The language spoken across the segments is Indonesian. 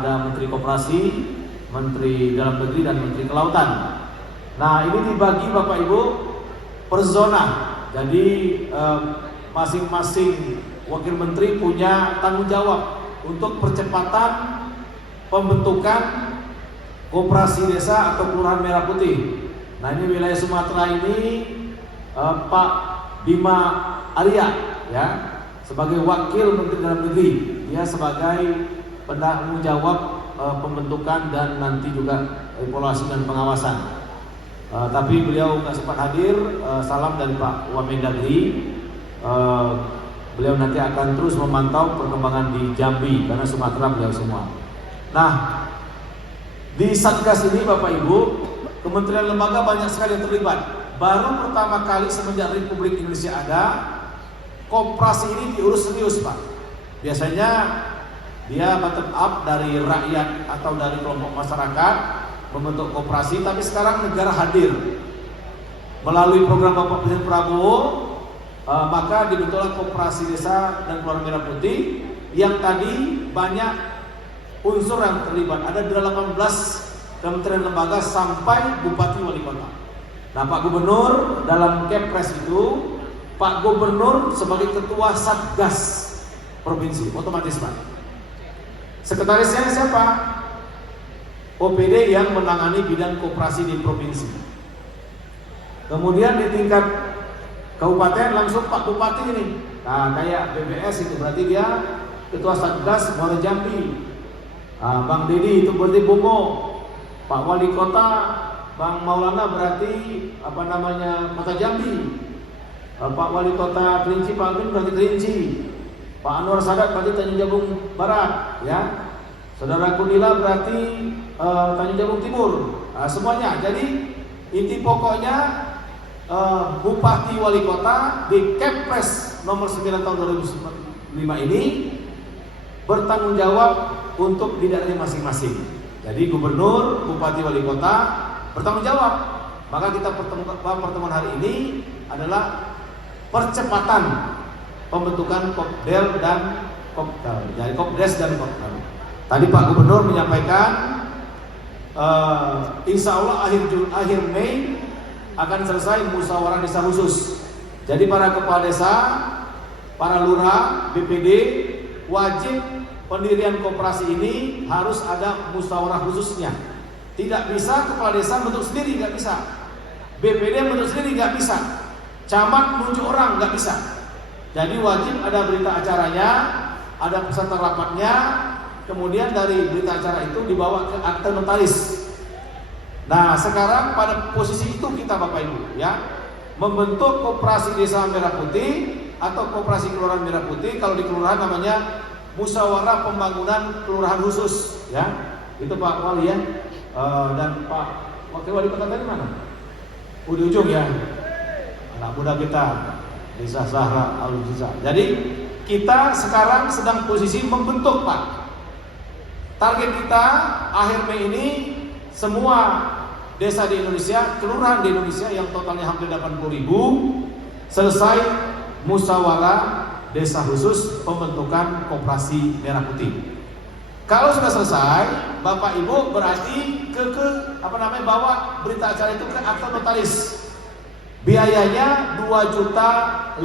ada Menteri Koperasi, Menteri Dalam Negeri, dan Menteri Kelautan. Nah, ini dibagi Bapak Ibu per zona. Jadi masing-masing wakil menteri punya tanggung jawab untuk percepatan pembentukan koperasi desa atau kelurahan Merah Putih. Nah, ini wilayah Sumatera ini Pak Bima Arya ya sebagai wakil Menteri Dalam Negeri, dia sebagai penanggung jawab pembentukan dan nanti juga evaluasi dan pengawasan. Tapi beliau nggak sempat hadir. Salam dari Pak Wamendagri. Beliau nanti akan terus memantau perkembangan di Jambi karena Sumatera beliau semua. Nah, di Satgas ini Bapak Ibu, kementerian lembaga banyak sekali yang terlibat. Baru pertama kali semenjak Republik Indonesia ada, koperasi ini diurus serius Pak. Biasanya dia bottom up dari rakyat atau dari kelompok masyarakat membentuk koperasi, tapi sekarang negara hadir melalui program Bapak Presiden Prabowo, maka dibentuklah koperasi desa dan kelurahan Merah Putih yang tadi banyak unsur yang terlibat. Ada 18 kementerian lembaga sampai bupati wali kota. Nah, Pak Gubernur dalam Kepres itu, Pak Gubernur sebagai ketua Satgas provinsi, otomatis Pak. Sekretarisnya siapa? OPD yang menangani bidang koperasi di provinsi. Kemudian di tingkat kabupaten langsung Pak Bupati ini. Nah, kayak BBS itu berarti dia ketua Satgas Muara Jambi. Bang Dedi itu berarti Bungo. Pak Wali Kota Bang Maulana berarti Kota Jambi. Pak Wali Kota Kerinci Pak Amin berarti Kerinci. Pak Anwar Sadat berarti Tanjung Jabung Barat, ya. Saudara Kunila berarti Tanjung Jabung Timur. Semuanya. Jadi inti pokoknya Bupati Wali Kota di Kepres nomor 9 tahun 2005 ini bertanggung jawab untuk di daerahnya masing-masing. Jadi Gubernur, Bupati, Wali Kota bertanggung jawab. Maka kita pertemuan hari ini adalah percepatan pembentukan Kopdel dan Kopdal. Jadi Kopdes dan Kopdal. Tadi Pak Gubernur menyampaikan insya Allah akhir Mei akan selesai musyawarah desa khusus. Jadi para kepala desa, para lurah, BPD wajib pendirian koperasi ini harus ada musyawarah khususnya. Tidak bisa kepala desa bentuk sendiri, nggak bisa. BPD bentuk sendiri nggak bisa. Camat nunjuk orang nggak bisa. Jadi wajib ada berita acaranya, ada peserta rapatnya. Kemudian dari berita acara itu dibawa ke akte notaris. Nah, sekarang pada posisi itu kita Bapak Ibu ya, membentuk koperasi desa Merah Putih atau koperasi kelurahan Merah Putih. Kalau di kelurahan namanya musyawarah pembangunan kelurahan khusus ya. Itu Pak Wali ya. Dan Pak Wakil Wali Kota tadi mana? Di ujung ya. Anak muda kita Desa Zahra Al-Jiza. Jadi kita sekarang sedang posisi membentuk Pak. Target kita akhir Mei ini semua desa di Indonesia, kelurahan di Indonesia yang totalnya hampir 80.000 selesai musyawarah desa khusus pembentukan koperasi Merah Putih. Kalau sudah selesai, Bapak Ibu berarti bawa berita acara itu ke akte notaris. Biayanya Rp2.500.000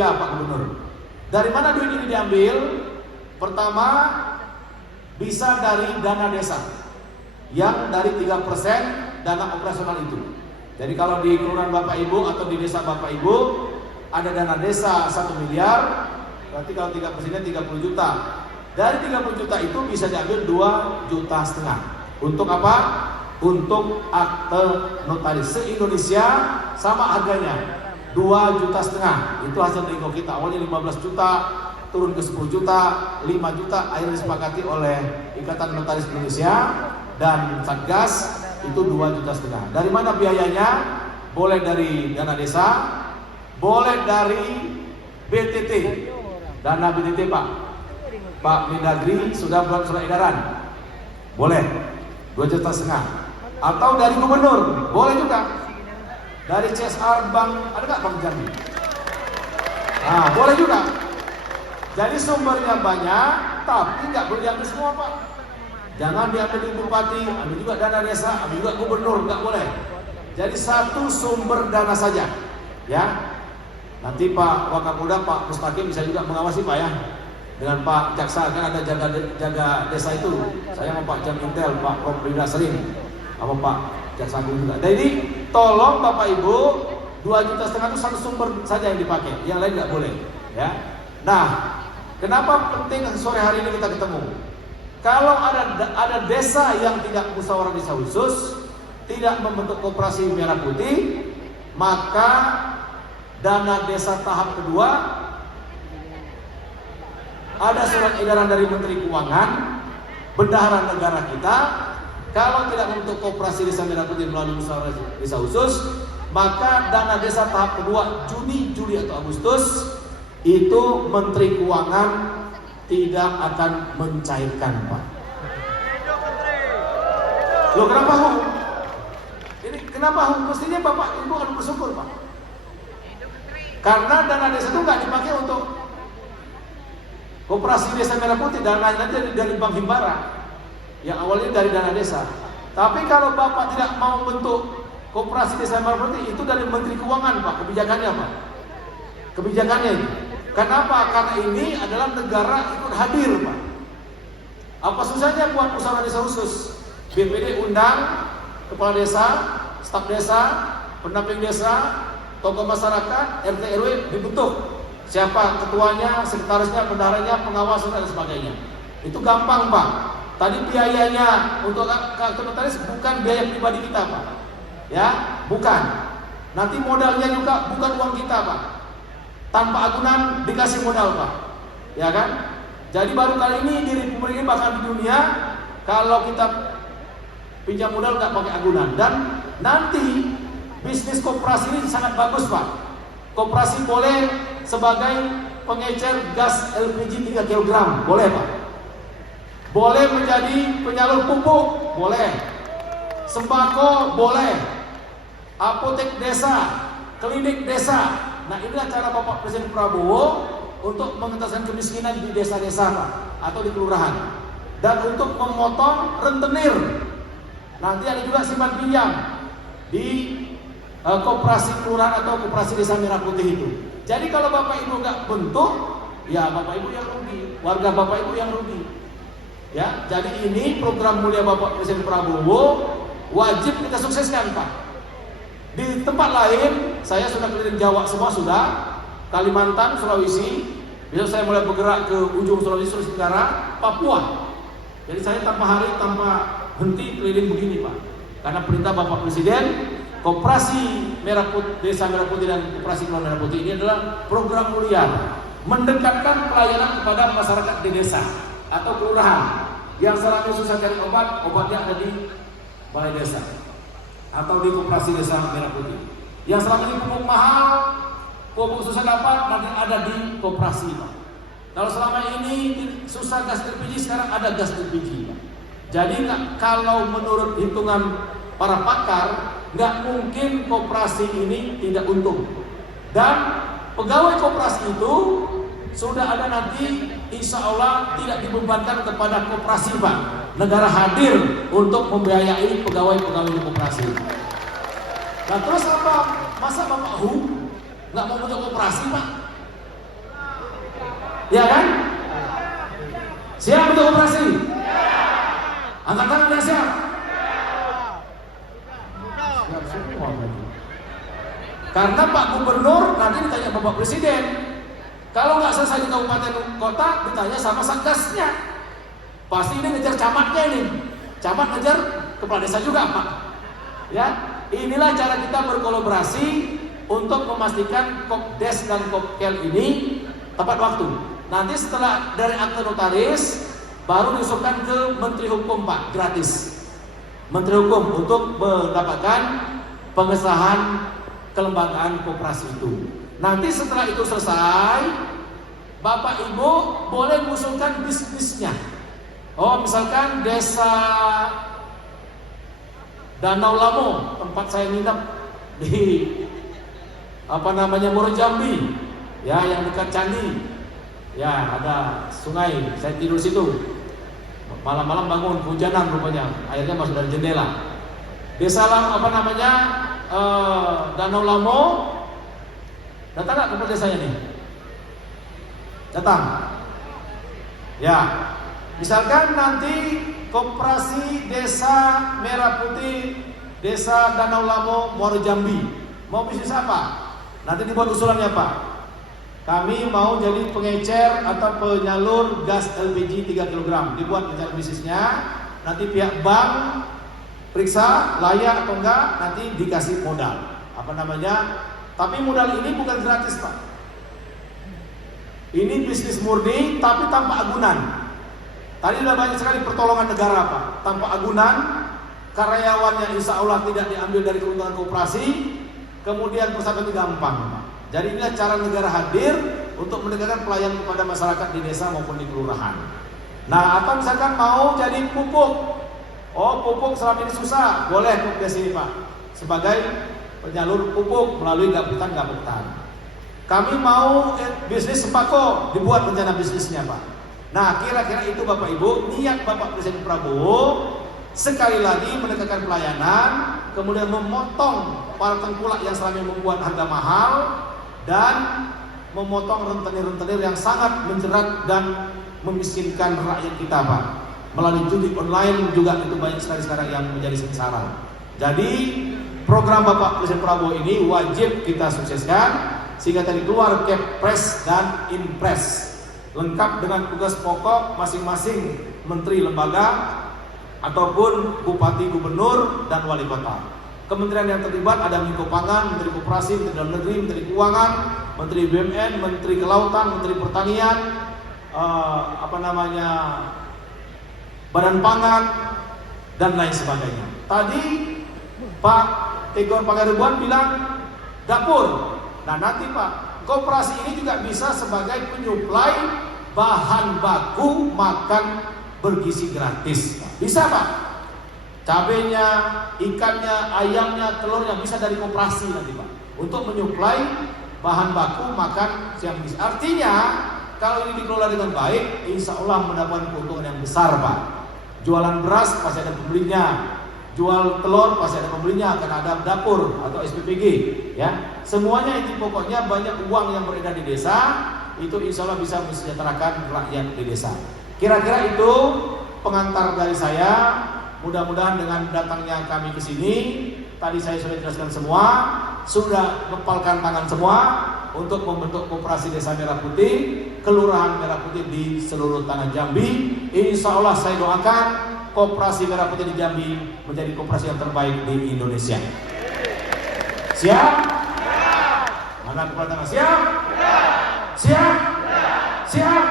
Pak Gubernur. Dari mana duit ini diambil? Pertama, bisa dari dana desa yang dari 3% dana operasional itu. Jadi kalau di kelurahan Bapak Ibu atau di desa Bapak Ibu ada dana desa 1 miliar, berarti kalau 3%-nya 30 juta. Dari 30 juta itu bisa diambil 2,5 juta. Untuk apa? Untuk akte notaris. Se-Indonesia sama harganya 2,5 juta. Itu hasil nego kita. Awalnya 15 juta, turun ke 10 juta, 5 juta, akhirnya disepakati oleh Ikatan Notaris Indonesia dan Satgas itu 2,5 juta. Dari mana biayanya? Boleh dari dana desa, boleh dari BTT, dana BTT Pak Mendagri sudah buat surat edaran, boleh 2,5 juta. Atau dari gubernur, boleh juga. Dari CSR Bank, ada nggak Bank Jambi? Nah, boleh juga. Jadi sumbernya banyak, tapi nggak boleh diambil semua Pak. Jangan diambil di bupati, ambil juga dana desa, ambil juga gubernur, nggak boleh. Jadi satu sumber dana saja, ya. Nanti Pak Wakapolda, Pak Mustaqim bisa juga mengawasi Pak ya. Dengan Pak Jaksa kan ada jaga desa itu. Saya sama Pak Jamintel, Pak Prof Rida sering, sama Pak Jaksa Agung juga. Jadi tolong Bapak Ibu, 2,5 juta itu satu sumber saja yang dipakai, yang lain nggak boleh, ya. Nah, kenapa penting sore hari ini kita ketemu? Kalau ada desa yang tidak musyawarah desa khusus, tidak membentuk koperasi merah putih, maka dana desa tahap kedua ada surat edaran dari Menteri Keuangan, bendahara negara kita. Kalau tidak membentuk koperasi desa merah putih melalui musyawarah desa khusus, maka dana desa tahap kedua Juni, Juli atau Agustus itu Menteri Keuangan tidak akan mencairkan Pak. Loh kenapa Hu? Ini kenapa Hu? Mestinya Bapak Ibu harus bersyukur Pak. Karena dana desa itu nggak dipakai untuk koperasi desa merah putih, dananya dari Bank Himbara yang awalnya dari dana desa. Tapi kalau Bapak tidak mau bentuk koperasi desa merah putih, itu dari Menteri Keuangan Pak, kebijakannya Pak. Kebijakannya itu. Kenapa? Karena ini adalah negara ikut hadir Pak. Apa susahnya buat musyawarah desa khusus? BPD undang kepala desa, staf desa, pendamping desa, tokoh masyarakat, RT RW dibentuk. Siapa ketuanya, sekretarisnya, bendaharanya, pengawas dan sebagainya. Itu gampang Pak. Tadi biayanya untuk sekretaris bukan biaya pribadi kita Pak. Ya, bukan. Nanti modalnya juga bukan uang kita Pak. Tanpa agunan dikasih modal Pak. Ya kan? Jadi baru kali ini di Republik ini bahkan di dunia kalau kita pinjam modal nggak pakai agunan. Dan nanti bisnis koperasi ini sangat bagus Pak. Koperasi boleh sebagai pengecer gas LPG 3 kg, boleh Pak. Boleh menjadi penyalur pupuk, boleh. Sembako, boleh. Apotek desa, klinik desa. Nah inilah cara Bapak Presiden Prabowo untuk mengentaskan kemiskinan di desa-desa Pak, atau di kelurahan. Dan untuk memotong rentenir. Nanti ada juga simpan pinjam di koperasi kelurahan atau koperasi desa merah putih itu. Jadi kalau Bapak Ibu nggak bentuk, ya Bapak Ibu yang rugi, warga Bapak Ibu yang rugi. Ya, jadi ini program mulia Bapak Presiden Prabowo wajib kita sukseskan Pak. Di tempat lain, saya sudah keliling Jawa semua sudah, Kalimantan, Sulawesi. Besok saya mulai bergerak ke ujung Sulawesi Tenggara, Papua. Jadi saya tanpa hari, tanpa henti keliling begini Pak. Karena perintah Bapak Presiden, Koperasi Merah Putih, Desa Merah Putih dan Koperasi Kelurahan Merah Putih ini adalah program mulia mendekatkan pelayanan kepada masyarakat di desa atau kelurahan yang selama susah cari obat, obatnya ada di balai desa atau di Koperasi Desa Merah Putih. Yang selama ini pupuk mahal, pupuk susah dapat, nanti ada di koperasi Pak. Kalau selama ini susah gas LPG, sekarang ada gas LPG Pak. Jadi kalau menurut hitungan para pakar, nggak mungkin koperasi ini tidak untung. Dan pegawai koperasi itu sudah ada nanti, insya Allah tidak dibebankan kepada koperasi Pak. Negara hadir untuk membiayai pegawai-pegawai di koperasi. Nah terus apa? Masa Bapak nggak mau bentuk koperasi Pak? Ya kan? Siap bentuk koperasi? Angkat tangan yang siap. Siap semua. Karena Pak Gubernur nanti ditanya Bapak Presiden. Kalau nggak selesai di kabupaten kota, ditanya sama satgasnya. Pasti ini ngejar camatnya ini. Camat ngejar kepala desa juga Pak. Ya, inilah cara kita berkolaborasi untuk memastikan Kopdes dan Kopkel ini tepat waktu. Nanti setelah dari akte notaris, baru diusulkan ke Menteri Hukum Pak, gratis. Menteri Hukum untuk mendapatkan pengesahan kelembagaan koperasi itu. Nanti setelah itu selesai, Bapak Ibu boleh mengusulkan bisnisnya. Oh, misalkan desa Danau Lamo, tempat saya nginep di Muaro Jambi, ya yang dekat candi. Ya, ada sungai. Saya tidur situ. Malam-malam bangun, hujanan rupanya. Airnya masuk dari jendela. Desa Danau Lamo. Datang nggak ke desanya nih? Datang. Ya. Misalkan nanti Koperasi Desa Merah Putih, Desa Danau Lamo, Muaro Jambi, mau bisnis apa? Nanti dibuat usulannya Pak. Kami mau jadi pengecer atau penyalur gas LPG 3 kg. Dibuat rencana bisnisnya. Nanti pihak bank periksa layak atau enggak, nanti dikasih modal. Tapi modal ini bukan gratis Pak. Ini bisnis murni tapi tanpa agunan. Tadi sudah banyak sekali pertolongan negara Pak, tanpa agunan. Karyawannya insya Allah tidak diambil dari keuntungan koperasi. Kemudian persyaratan gampang Pak. Jadi inilah cara negara hadir untuk menegakkan pelayanan kepada masyarakat di desa maupun di kelurahan. Nah, atau misalkan mau jadi pupuk. Oh, pupuk selama ini susah, boleh ke desa ini Pak. Sebagai penyalur pupuk melalui gapetan. Kami mau bisnis sembako, dibuat rencana bisnisnya Pak. Nah, kira-kira itu Bapak Ibu, niat Bapak Presiden Prabowo sekali lagi menegakkan pelayanan, kemudian memotong para tengkulak yang selama ini membuat harga mahal, dan memotong rentenir-rentenir yang sangat menjerat dan memiskinkan rakyat kita Pak. Melalui judi online juga itu banyak sekali sekarang yang menjadi sengsara. Jadi program Bapak Presiden Prabowo ini wajib kita sukseskan sehingga tadi keluar Kepres dan Inpres lengkap dengan tugas pokok masing-masing menteri lembaga ataupun bupati, gubernur, dan wali kota. Kementerian yang terlibat ada Menko Pangan, Menteri Koperasi, Menteri Dalam Negeri, Menteri Keuangan, Menteri BUMN, Menteri Kelautan, Menteri Pertanian, Badan Pangan, dan lain sebagainya. Tadi Pak Tigor Pangaribuan bilang dapur. Nah nanti Pak, koperasi ini juga bisa sebagai penyuplai bahan baku makan bergizi gratis. Bisa Pak? Cabenya, ikannya, ayamnya, telurnya bisa dari koperasi nanti Pak. Untuk menyuplai bahan baku makan siang gizi. Artinya kalau ini dikelola dengan baik, insya Allah mendapatkan keuntungan yang besar Pak. Jualan beras pasti ada pembelinya, jual telur pasti ada pembelinya karena ada dapur atau SPPG. Ya, semuanya itu pokoknya banyak uang yang beredar di desa. Itu insya Allah bisa mensejahterakan rakyat di desa. Kira-kira itu pengantar dari saya. Mudah-mudahan dengan datangnya kami ke sini, tadi saya sudah jelaskan semua, sudah ngepalkan tangan semua untuk membentuk Koperasi Desa Merah Putih, Kelurahan Merah Putih di seluruh tanah Jambi. Insya Allah saya doakan Koperasi Merah Putih di Jambi menjadi koperasi yang terbaik di Indonesia. Siap? Mana kepala tangan? Siap? Siap? Siap?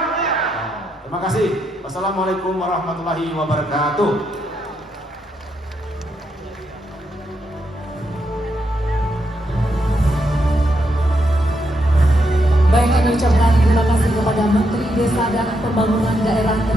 Terima kasih. Wassalamualaikum warahmatullahi wabarakatuh. Baik, kami ucapkan terima kasih kepada Menteri Desa dan Pembangunan Daerah